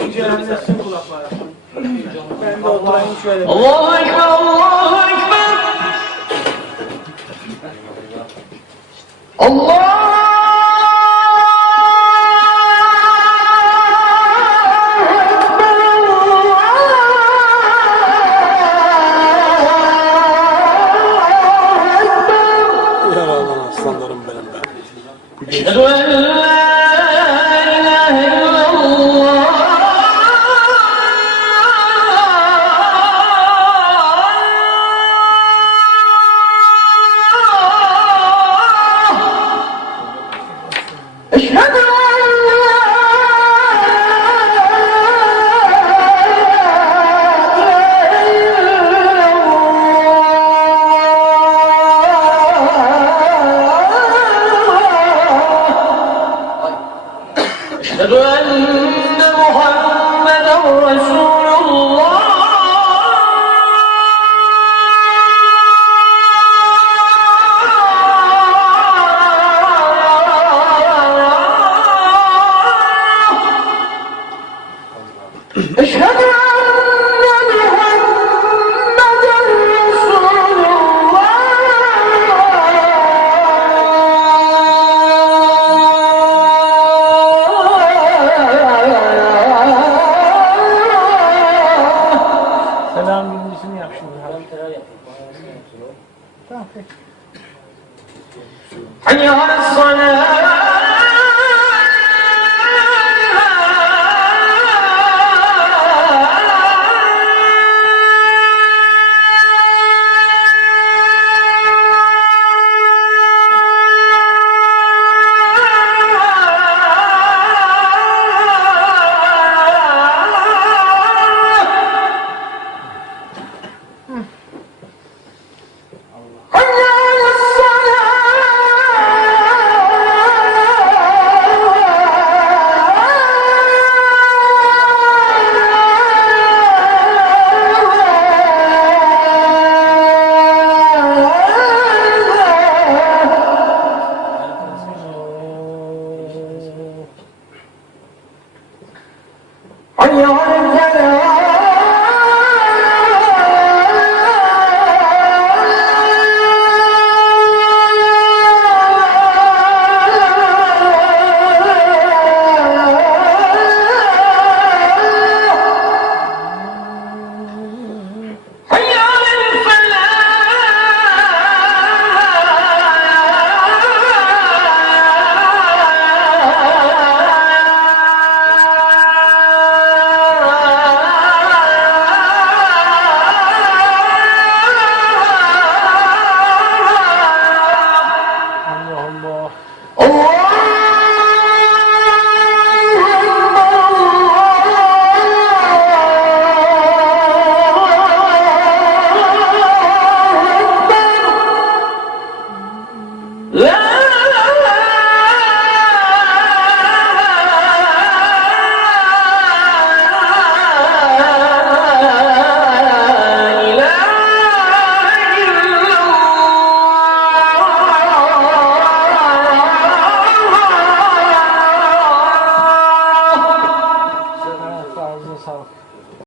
İyice yerleşsin kulaklara. Ben de oturayım şöyle. Allahu Ekber, Allahu Ekber. Allah! Aslanlarım benim be. Eşhedü en la ilahe illallah. Eşhedü en أشهد أن محمدا رسول الله أشهد أن محمدا رسول Selam birincisini yap şimdi. Tamam peki. حي على الصلاة حي على